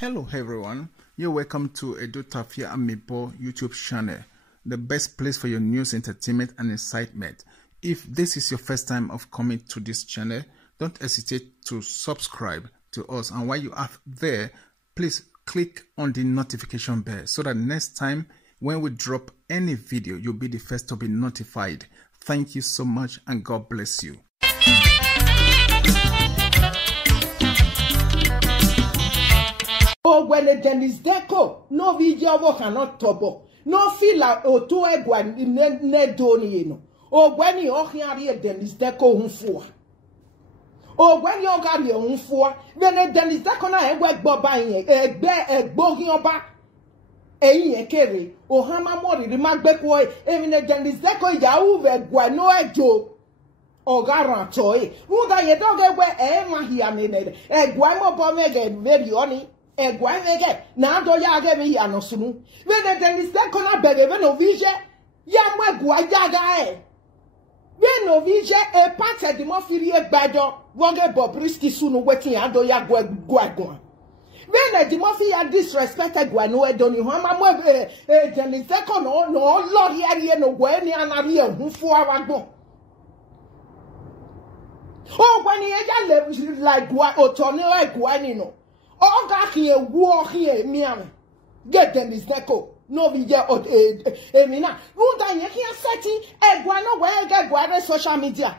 Hello everyone, you're welcome to Edotafia Amiibo YouTube channel, the best place for your news, entertainment and excitement. If this is your first time of coming to this channel, don't hesitate to subscribe to us, and while you are there, please click on the notification bell so that next time when we drop any video, you'll be the first to be notified. Thank you so much and God bless you. Oh, when the Dennis Deco, no video work cannot tobo, no feel like Oto Egwan in Nedoniano. Oh, when you are here, Dennis Deco Hunfua. Oh, when you are here, Hunfua, then the Dennis Deco na work buying a bogging oba. A carry, oh, Hama Mori, the Macbeth, even the Dennis Deco, Yahoo, Guano Joe. O garanto, who da ye don't get where Emma here, a guamo bomb very honey. Egwamege na do ya ge mi ya no sunu we de Dennis Deco na bebe no vije ya mo egwa ga we no vije e part de mo firi egbajo woge Bobrisky sunu wetin ya do ya gwa we na de mo fi ya disrespect egwa no edoni ho ma mo Dennis Deco no lord ya no gwa ni anari ehunfu awagbon o gwa ni e ja le like gwa otoni egwa ni no. Oh, God, here, war here, miam. Get them is Deco. No, we get Emina. Ruda, you can't set it. Guano, where get guard social media.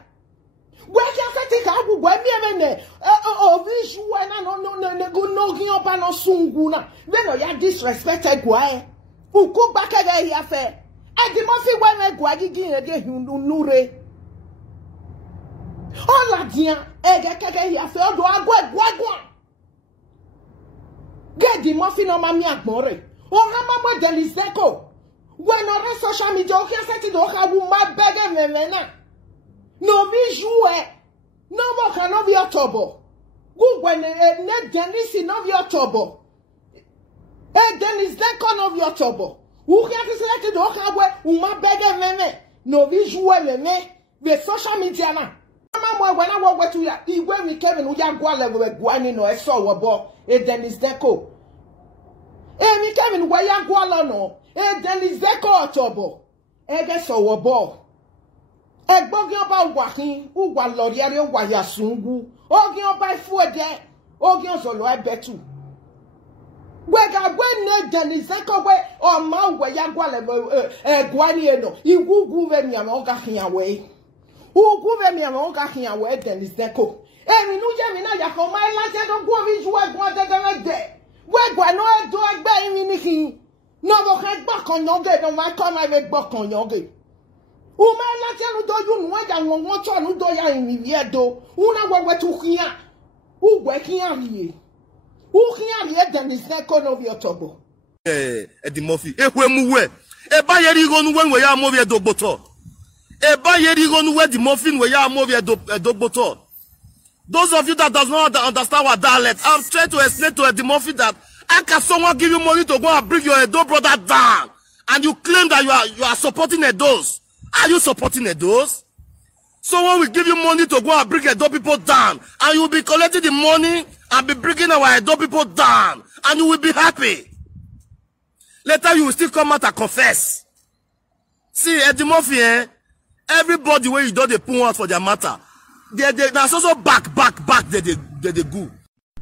Where can I take out where me? Oh, visual, no, good no, up no sunguna. Then you disrespected guay. Who go back again here fair. And the Murphy when I guagi again, nure. Oh, la dia, egg here fair, do I go. Get the muffin on my agbore. Oh, Hamama Dennis Deco. When on social media, okay, I said it, oh, my beggar memena. No visual. No more can of your tobo. Good when net Dennis in of your tobo. Dennis Deco of your tobo. Who can select it, oh, my beggar meme. No visual meme. The social media now. When I walk to ya, he went with Kevin, who ya go level with Guani no, I saw a ball, Dennis Deco. Me Kevin, why ya go no, Dennis Deco tobo. Guess our ball. Bogging about walking, who was Loriario Wayasungu, Ogion by 4 day, Ogion solo, I bet you. Where I went no Dennis Deco way or Mount where ya go level, Guaniano, you go me a away. Who go me a here where Dennis Deco? And you Jamina Yako, my life, I don't go with you. I there. Where Guano do I buy anything? No, head back on your gate, on my come, I make back on your gate. Who my life, do you know that one watch on who do ya in Viedo? Who know what to hear? Who work here? Who here Dennis Deco of your trouble? Eddie Murphy, we move. E ba yeri go nu when we are movie dogboto. Eba yeri go nu where the muffin we are movie dogboto. Those of you that does not understand what dialect, I'm trying to explain to the muffin that how can someone give you money to go and bring your Edo brother down, and you claim that you are supporting Edos? Are you supporting Edos? Someone will give you money to go and bring Edo people down, and you will be collecting the money and be bringing our Edo people down, and you will be happy. Later you will still come out and confess. See, Eddie Murphy, everybody where you do they put out for their matter. They also back they go.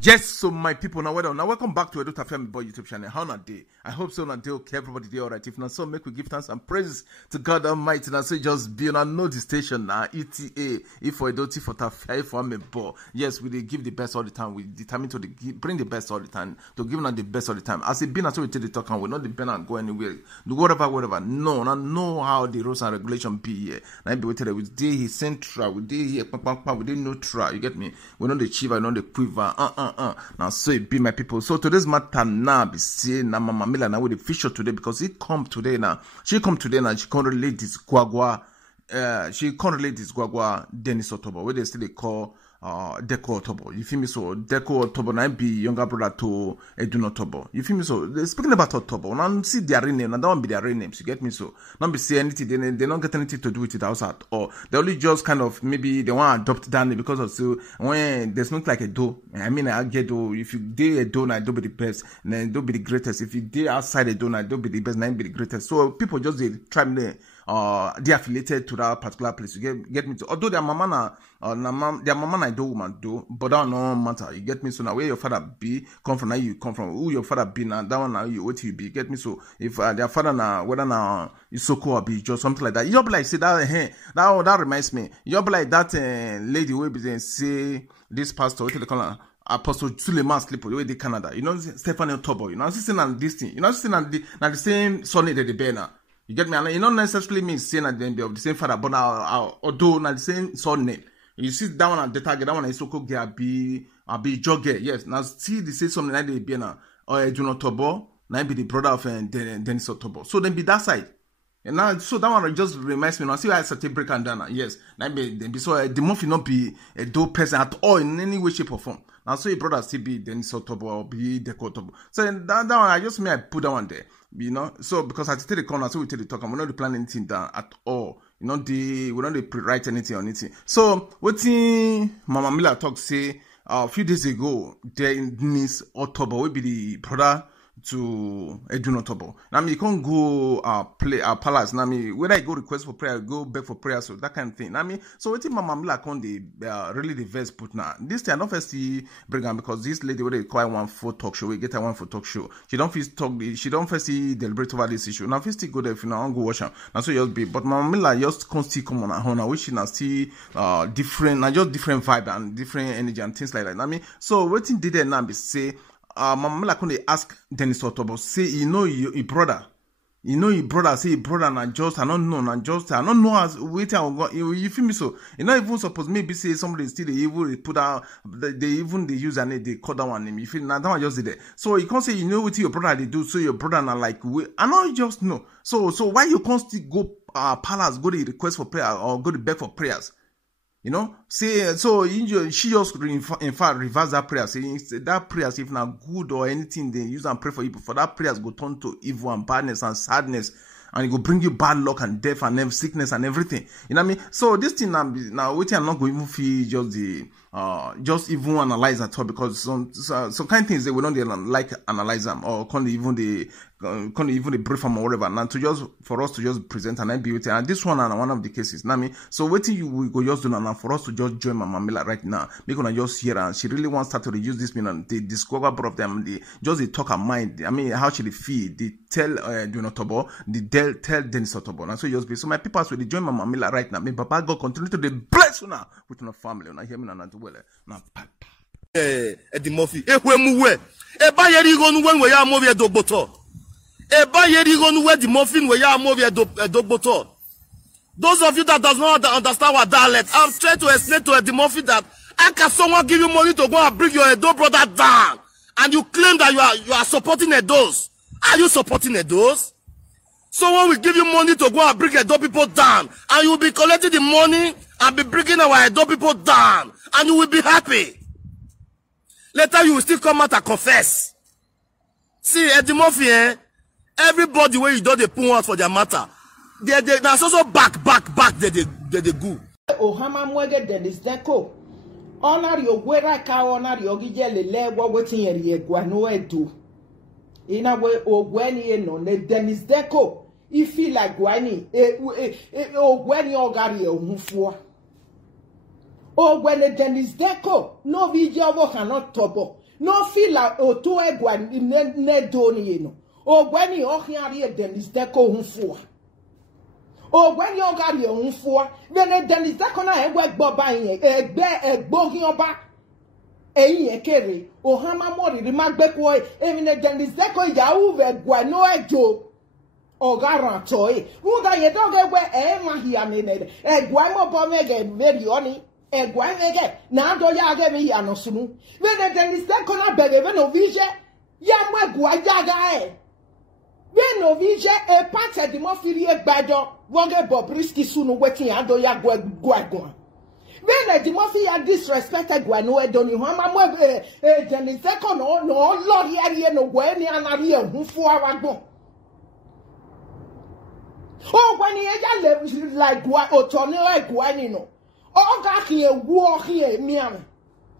Yes, so my people, now welcome back to Edotafia Amiibo YouTube channel. How na day? I hope so na day okay, everybody day alright. If not so, make we give thanks and praises to God Almighty. Now so just be on know the station now. ETA if for Edoti for Tafia for Amiibo. Yes, we give the best all the time. We determine to bring the best all the time. To give them the best all the time. As it been so we take the talk and we not depend on go anywhere. Do whatever. No, now know how the rules and regulation be here. Now be waited we day he central, we day here, we day neutral. You get me? We know the chiva, not the quiver. Now so it be my people. So today's matter now be saying na Mama Mila now with the feature today because he come today now. She come today now. She can't relate this guagua. She can't relate this guagua Dennis Otobo. Where they still call Deco Otobo. You feel me? So Deco Otobo na be younger brother to Edun Otobo. You feel me? So speaking about Otobo, now see their real name, and that won't be their real names. You get me? So not be say anything. They don't get anything to do with it outside, or they only just kind of maybe they want to adopt that name because of so when there's not like a do. I mean, I get do. If you did a do, I do be the best, and then do be the greatest. If you did outside a do, I do be the best, and be the greatest. So people just they try me. They affiliated to that particular place. You get me? To, although their mama their mama na do woman do, but that no matter. You get me? So now where your father be come from, now you come from. Who your father be now? That one now you what you be. Get me? So if their father now whether now is so cool or be just something like that. You be like say that that reminds me. You be like that lady who be saying say this pastor what they call her. Apostle Suleiman sleep the way they Canada. You know Stephanie Otobo. You know sitting on this thing. You know sitting on the same Sunday that they bear now. You get me? And it not necessarily means saying that they be of the same father, but although not the same son name. You see that one at the target, that one is so called be jogger. Yes. Now see they say something like they be now or Edun Otobo, now be the brother of Dennis Otobo. So then be that side. And now so that one just reminds me now. See why I started break and down. Yes. Now be so the Murphy not be a dope person at all in any way, shape or form. Now so your brother still be Dennis Otobo or be Deco Otobo. So that one I just I put that one there. You know, so because I take the corner, so we take the talk, and we're not planning anything down at all. You know, we don't pre-write anything on anything. So what Mama Miller talk say a few days ago, Dennis Otobo will be the brother to Edun Otobo. Now me can't go play palace. Now me when I go request for prayer, I go beg for prayer, so that kind of thing. Now me so what Mama Miller can't really the verse put now. This time I don't first see bring on because this lady what they call one for talk show, we get her one for talk show. She don't first talk. She don't first see deliberate over this issue. Now first go there if you know go watch her. Now so just be. But Mama Miller just constantly come on her own. I wish she now see different, not just different vibe and different energy and things like that. Now me so what did they now be say. Mama Miller couldn't ask Dennis Otobo, say, you know, your brother. You know, your brother, say, your brother, and just, I don't know, as wait, you feel me? So, you know, even suppose maybe say somebody still, they even put out, they use and they call that one name. You feel, now that one just did it. So, you can't say, you know what your brother they do, so your brother, not like, I know you just know. So why you can't still go, palace, go to request for prayer, or go to beg for prayers? You know, say so. She just in fact reverse that prayer, saying that prayers if not good or anything they use and pray for evil. For that prayers go turn to evil and badness and sadness, and it will bring you bad luck and death and sickness and everything. You know what I mean? So this thing now, waiting, I'm not going to feel just even analyze at all because some kind of things they will not like analyze them or can't even the brief them or whatever. Now to just for us to just present an ambiguity and this one and one of the cases. Now so waiting you will go just do now for us to just join Mama Miller right now. Make gonna just hear and she really wants to reuse this mean and they discover both of them. They talk her mind. I mean how she feel. They tell Edun Otobo. They tell Dennis Otobo. And so just be so my people will join Mama Miller right now. May Papa God continue to bless you now with your family. Now hear me now. Eddie Murphy. Eba yeri go nu we ya movie dogboto. Eba yeri go nu we the muffin we ya movie dogboto. Those of you that does not understand what dialect, I'm trying to explain to Eddie Murphy that how can someone give you money to go and bring your Edo brother down, and you claim that you are supporting Edos? Are you supporting Edos? Someone will give you money to go and bring Edo people down, and you will be collecting the money and be bringing our Edo people down, and you will be happy. Later you will still come out and confess. See, Eddie Murphy, everybody where you don't they put out for their matter. That's also back they go. Ohama mwege Dennis Deco. Honor your wera ka honor your gijele lewa wetin yeri egwa no edu. Ina we ogweni no ne Dennis Deco. Ifi like gwani ogweni ogari ohunfuo. Ogwene Dennis Deco no video wo cannot tobo. No feel like oto egwa ne doni no. Ogweni ohiari Dennis Deco ohunfuo. Ogweni ogari ohunfuo. Bene Dennis Deco na egwa gboba yen egbo hin oba. Eyin ekere ohama mori ri magbepo emine Dennis Deco ya uve gwa no ejo ogaran toy ruda ye don ge we ma hia me egwa mo bo mege very oni egwa mege na do ya ge mi ya no sunu when Dennis Deco na bebe no vije ya mo egwa jaga when no vije e part di mo firi egbajo wo ge Bobrisky sunu wetin ado ya gwa when the Murphy are disrespected Guano Edoni Hama Jenny second no Lord here no when and Aria who for our go. Oh, when he lives like Otoni like Guanino. Oh, got here, war here, Miami.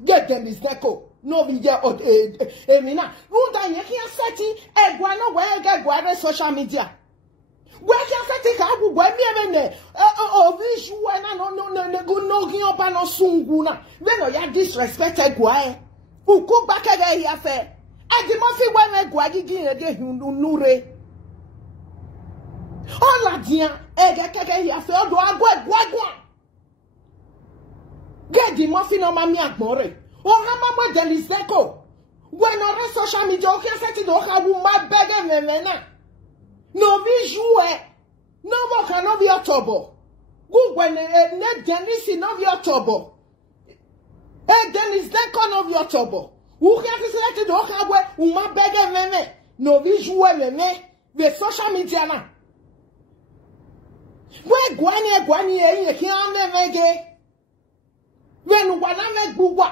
Get them this deco. No, we get Emina. Ruda, you can't set it a guano where I get guano social media. Where can I take out when me oh, visual no good no giopano sunguna. When you disrespected guay. Who cook back again here fair. I the Murphy when I guagi again nure. All la dia, egg here fair do I go. Get the Murphy no mammy at more. Oh, Mama Deliseko. When on social media, okay, I said to my beggar memena. No visual. No more cannot be October. Good when net Dennis in of your trouble. Dennis Deco of your trouble. Who can select the Okawa, who my beggar meme. No visual meme. The social media now. Where Guani, you can't make when one I make Bugua.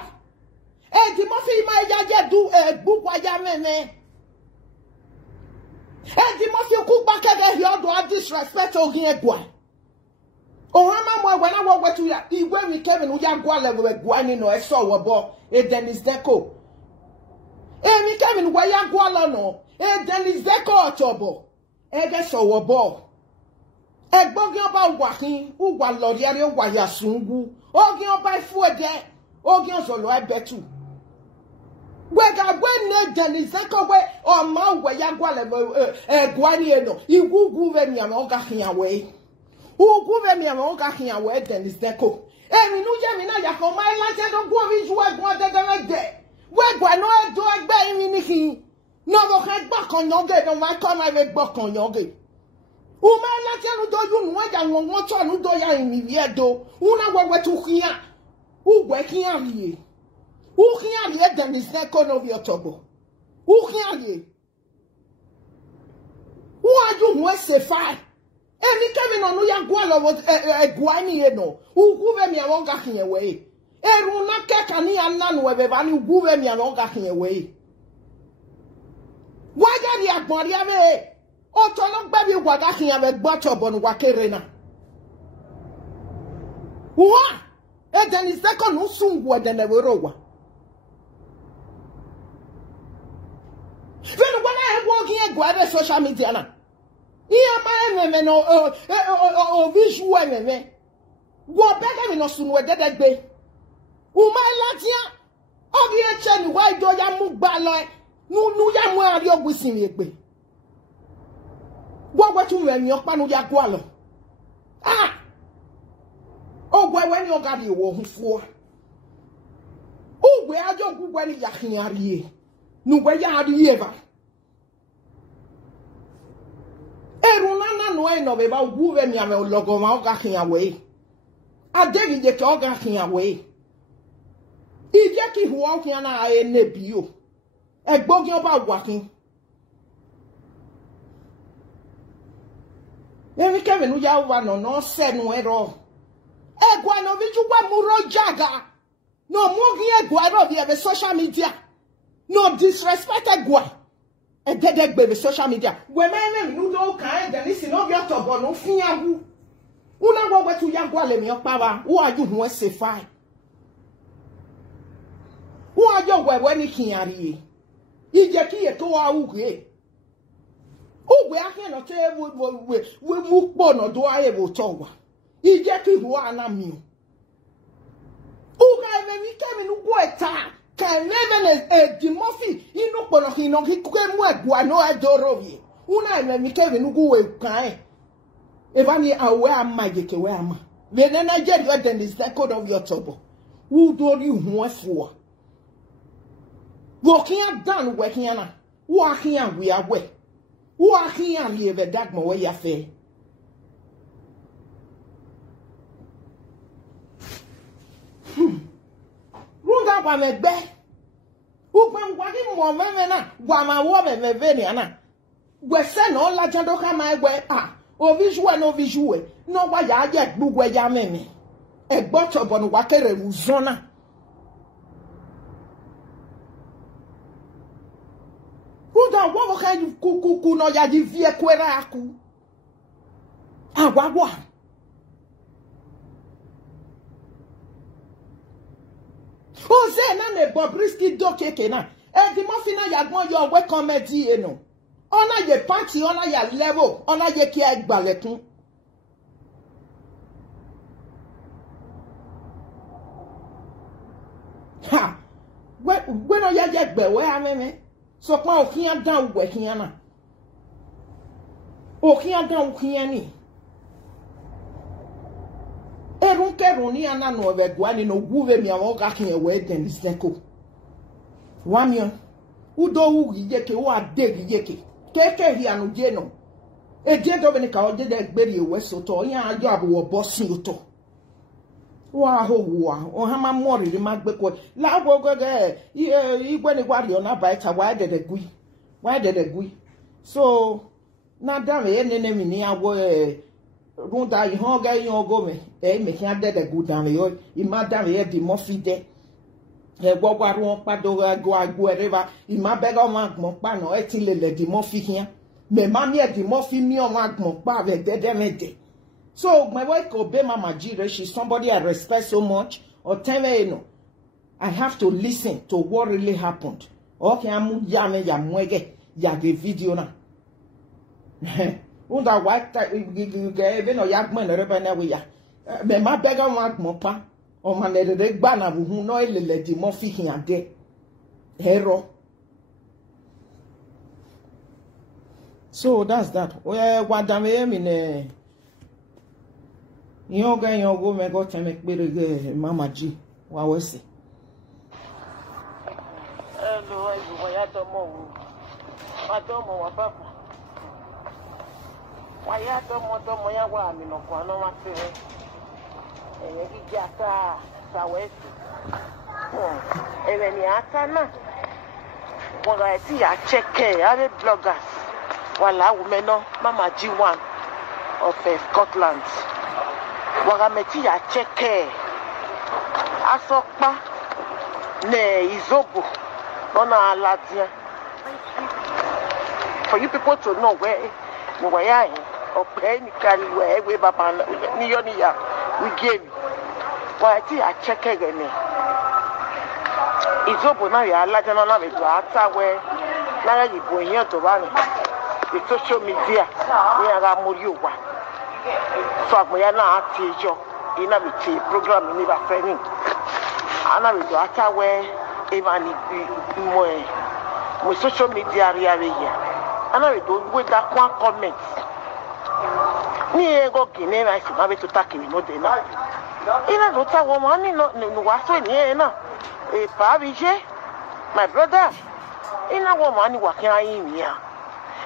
The Murphy my do a book while ya meme. The Murphy cook back again here do disrespect or here guy. Oh, Mama, when I walk to ya, he when we came in Uyagua with Guani no, I saw a ball, Dennis Deco. We came in Wayagua no, Dennis Deco trouble. I saw a ball. Bogging about walking, who was Lodiario Wayasungu, Ogion by 4 day, Ogion solo I bet you. Wega when Dennis Deco way or Mount Wayagua Guaniano, you go me a away. Who go me a away, Dennis Deco. And we knew Jamina for my life, I don't go with what the day. Where Guano do I buy me? No, head back on your gate, on my come I make back on your gate. Uma la tenu do you know that one want to do ya in me do. Una wa to here. Who working on ye? Who can ye than is that corner of your trouble? Who can ye? Who are you who say fire? Any coming on your guala was a guani no. Who gove me a longer away? Eruna kakani and none where you gove me a longer away. Why did you body? Otolong baby wagaking ave bottom on wakerena. What? And then is that on soon what than a rowa. When I walk here, go at social media. Here, my women or visual women. What better than soon where that day? Who my latia? Oh, the chen, why do you move by? No, yam where you're wishing it. What to when your panu ya gualo? Ah! Oh, when you got you won't for. Oh, where are you when you no, where you are the ever? Erunana no end of about who when you are logo gacking away. I dare you to gacking away. If you keep walking and I nip you, a bogging about walking. Every Kevin who ya one no said no at all. Guano Vijuwa Muro Jaga. No more guano via the social media. No disrespected gua. A dead baby social media. When I know no kind and listen of your top no fiabu. Una go to Yagualem your power. Who are you who say fine? Who are you when you can't ye? If you can't go out. Oh, we are not able we move on or do I able to? You get to who are not me. Oh, I may come in what time can never a Murphy. You know, but he know he couldn't work. Why no, I don't know. Una may come in go away. If I need aware, my get away. Then I get what then is that code of your trouble. Who do you want for? Working done working on walking we are way. Who are here and here the dark more way affair? Runda by me bed. Who can walk in more men? Why my woman, me veniana? We send all la jandoka my way. Ah, or visual, no visual. No, why I get book where ya meme. Egboto bon wakere uzona. Uda wo ka yu kuku no ya di vie kwera aku. Agwagwa. Ose na ne Bobrisky do keke na. E di mo fina ya gbon yo we comedy eno. Ona ye party, ona ya level, ona ye ki egbalekun. Ha. When I get be where I am, so pa okian down we kiana. Okian down kiani. Erunke roni ana no be gwani no guve mi awon ka kin ewe den seko. Wamion. Udo wu yeke wa de yeke. Keke hi anu je no. E je do be ni ka o je de gberi ewe so to yan ajo abo bosin to. Wa ho wa o ha ma mori ri ma gbe ko la go go ge igwe ni gwari ona baita wa de gui so na da me ne mi ni awo runda I ho ga yan go me me ki ade de gu dan yo I ma da me di mo fi de e gbogbo aru won pa do go agbo ereba I ma be ga ma gbon pa no e ti lele di mo fi hian me ma mi e di mo fi mi o ma gbon pa ve de me de. So my wife Obey Mama Jire, she's somebody I respect so much. Or tell her, you know, I have to listen to what really happened. Okay, I'm yame ya mwege ya the video na. Unda white even or yagman rebana we ya. Me ma bega mak mopa. O man le regba na bu no ele di mo fi hin de. Hero. So that's that. Well, what damn in Yoga yogo me go temek bere Mama G. Wa wesi. Hello, everyone. I don't know what happened. Why I don't know ya wa mi no kwa no ma se. E ye gi ata sa wesi. E ni ata na. Wọ́n ga ti ya check ave bloggers. Wala women no Mama G1 of Scotland. Wagameti ya cheke asokpa ne izobo ona aladia. For you people to know where we are or any carry where we baba ni yoni ya we gave wati ya cheke gene izobo na ya aladia na me do ata we na ya ibo yin to ba ni the social media ni ara mori owa. So I na teacher in a program in the training. And I will do after where even my social media area. And I will do with that one comment. Me go Guinea, I should have to take it, no dinner. In a daughter woman, no was so near na a pavige, my brother. In a woman working in here.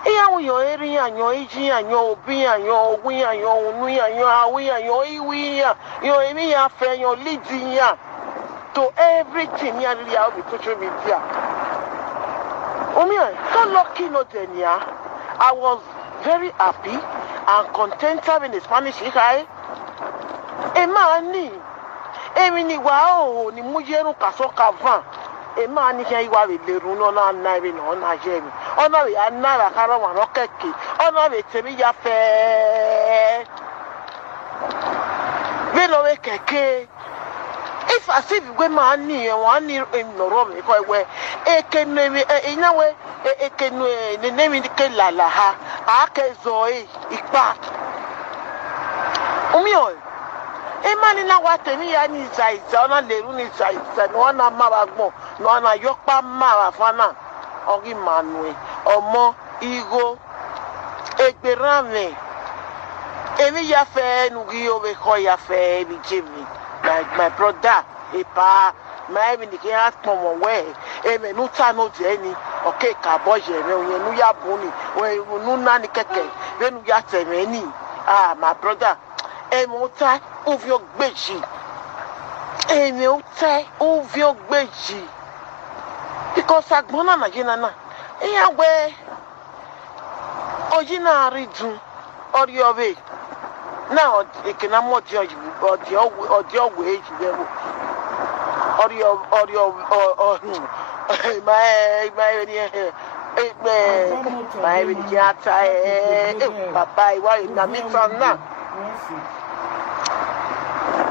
Iya yo area yo iji yo obi yo owi yo unu yo awi yo iwi yo emi ya fe yo leading ya to everything ya really out with social media. So lucky no tenia. I was very happy and content having the Spanish high. Emani emi ni wa o ni mujeru kasoka van. Emani ke iwa we leru no na naibe no na jemi. Ona we anara karo wa rokeki. Ona we temi ya fe. Velo we keke. If I see we man ni one ni no ro me ko we ekenu inawe ekenu ne nemi ke lala ha akezoi ipa. Umio Emani na wa temi ya ni zaiza ona leru ni zaiza no na mabagbon no na yokpa mara fana ori manue omo igo egberame emi ya fe nugi obe ko ya fe bi jimi my brother epa my bi ke ask mo we eme nu ta no je ni okay ka boje me oyen nu ya buni we nu na ni keke we nu ya teme ni my brother emota uvio gbeji emota uvio gbeji because agbona na jina na iya we ojina ridun ori obe Now, it can more judge or your wage. My Papa, why in the midst of now?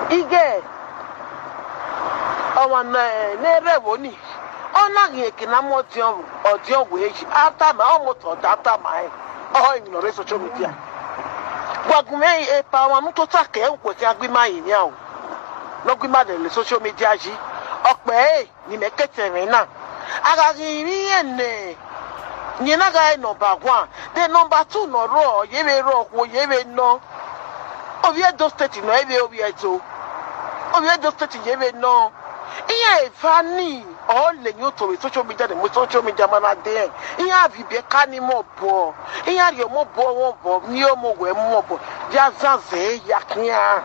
Ige, oh, never woni. Oh, not can more or your wage after my almost or after my in social media. What may a power to take with Agui now? No good mother in social media. Okay, you make it now. I got in Ninaga number 1, the number 2 no raw, ye may rock, ye may know. Oh, we had those 30 no, we had so. Oh, we had those 30 ye may know. Iya funny, all the new to social media, the social media man are there. Iya be a canny more poor. Iya your more poor, near more, more, just say, Yakia.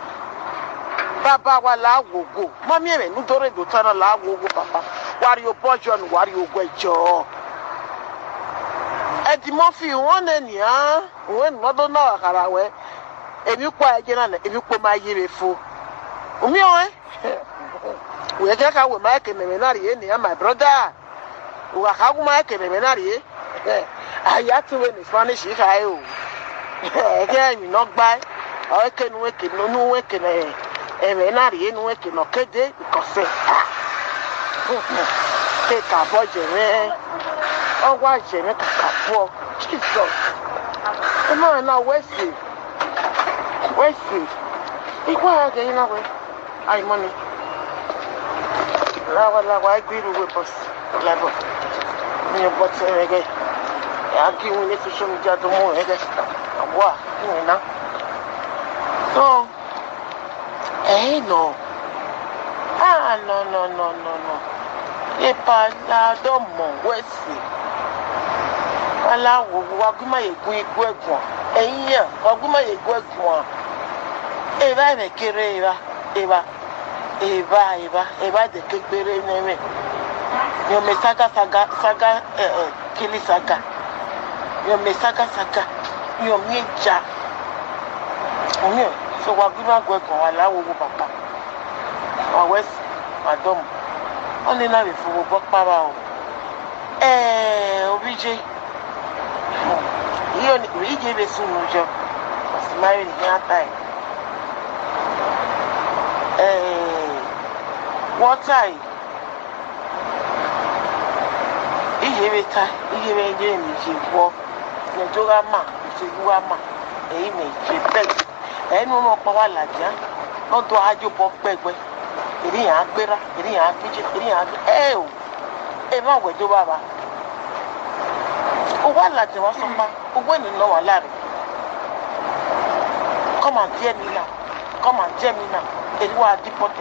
Papa, while I will go. Mammy, no door to turn a loud go, Papa. What you portion, what you great job. At the Murphy, one and ya, when not on our Haraway, if you quiet again, if you put my year full. We take out with Mike and Menari, my brother. Who are how Mike and Menari? I had to win the Spanish if I again, you knock by. I can work in no work in a Menari in working or Kede because take our budget. Oh, why, Jimmy? Jesus. Come on now, Wesley. Equal again, I money. I agree with us. Level. You got to again. I give you to show me the more again. What? You know? No. Eh, no. Ah, no. Epa la domo Wesley. Ala waguma egwegwa. Eya, waguma egwegwa. Eva me kere eva de kekbere neme. Yo me saga kili saga. Yo me saga yo mieja. Onye so waguma egwegwa ala wo papa. Wa West madam. Only now if we walk power. OBJ. He gave a soon job. Was married in that time. What time? He gave a time. He gave a game. He walk. The Jogama. He Guama. He made beg. And no more power like that. Not to have your pop beg. Ini yang berat, ini yang kecil, ini yang emang wedo baba. Uwala je wa soma, uwe ni no wala re. Come and tell me now. Eri wa deporte.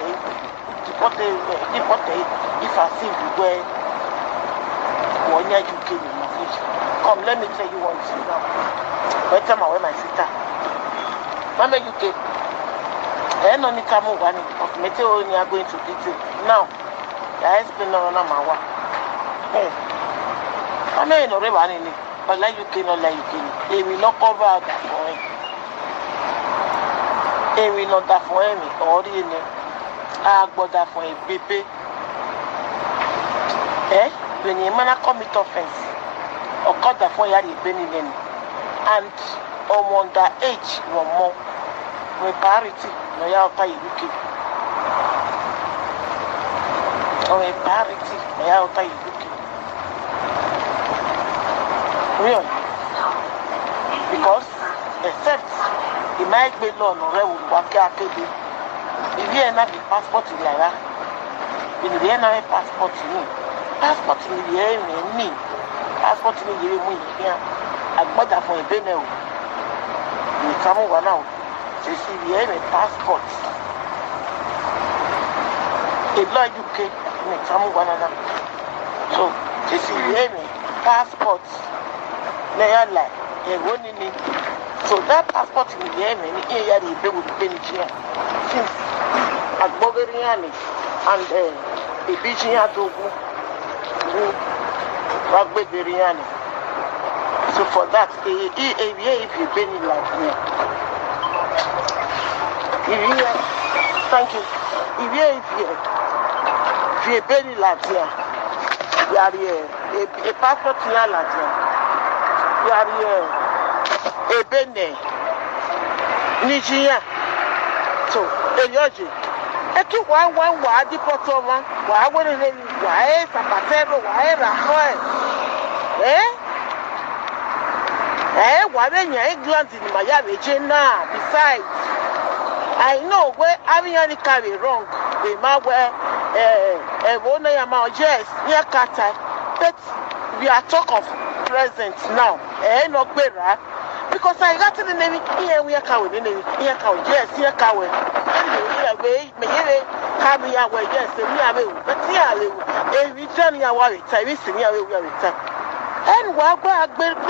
If I see you where one year you came in my future. Come, let me tell you one thing now. By the time I wear my sister, Mama, you came. And on the time of Meteo, you are going to detail. Now, I explain on my work. I may not have any, but like you cannot like you can. They will not cover that for him. They will not that for him, or the I got that for a baby. When a man commit offense, or cut that for a penny, and on that age, one more. My parity, no yauta yuki. Oh, my parity, no yauta yuki. Really? Because, except, it might be law no real work out. If you have the passport in Lara, if you have a passport in me, passport in the air, me, passport in the air, I bought that for a benel. You come over now. This is the aim passport. A law UK in some one another. So, this is the aim passport. They like a running. So, that passport in the aim in the area they would be since at Bogariani and a Bijia Dogu, Rugby Biryani. So, for that, if you've been like me. Thank you. If you very Latia, you are a passport Latia, you are a Bene, Nigeria. So, Elioji, I took one word, the Potoma, why would it why Sapatero, why Rahoy? Why then you're England in Miami, Jenna, besides. I know where Ariani carry wrong. They might wear one amount, yes, near Qatar. But we are talk of present now. No better. Because I got to the name here, we are coward in it. Here, coward, yes, here, coward. Anyway, may come here where yes, we are, but here, a return your wallet, I wish we are return. And walk back, waiting.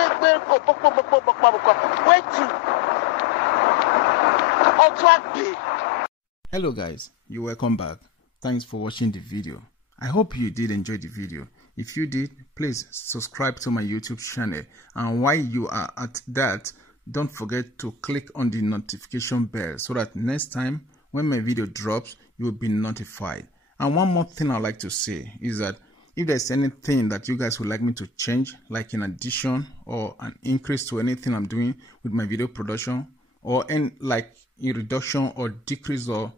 Hello guys, you're welcome back. Thanks for watching the video. I hope you did enjoy the video. If you did, please subscribe to my YouTube channel, and while you are at that, don't forget to click on the notification bell so that next time when my video drops, you will be notified. And one more thing I'd like to say is that if there's anything that you guys would like me to change, like an addition or an increase to anything I'm doing with my video production, or like a reduction or decrease or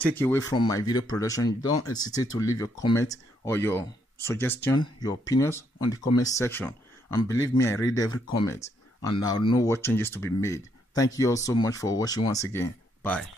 take away from my video production, don't hesitate to leave your comment or your suggestion, your opinions on the comment section. And believe me, I read every comment and I'll know what changes to be made. Thank you all so much for watching once again. Bye.